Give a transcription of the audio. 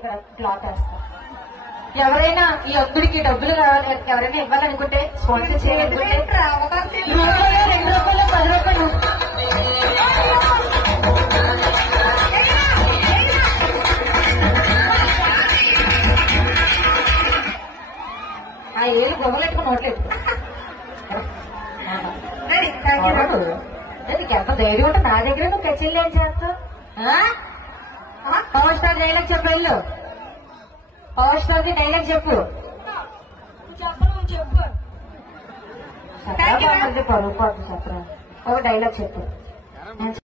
ఇక్కడ క్లాత్ వేస్తా. ఎవరైనా ఈ అప్పుడికి డబ్బులు కావాలి, ఎవరైనా ఇవ్వాలనుకుంటే స్పాన్సర్ చేయాలనుకుంటే రూపాయలు, 2 రూపాయలు, 10 రూపాయలు ఆ ఏళ్ళు బొమ్మలెట్టుకుని నోట్లేదు. నీకు ఎంత ధైర్యం ఉంటే నా దగ్గర నువ్వు కచ్చిళ్ళు ఏం చేస్తావు? పవర్ స్టార్ డైలాగ్ చెప్పు, వెళ్ళు. పవర్ స్టార్ ది డైలాగ్ చెప్పు. పరుగు పోతుంది చెప్పరా, ఒక డైలాగ్ చెప్పు.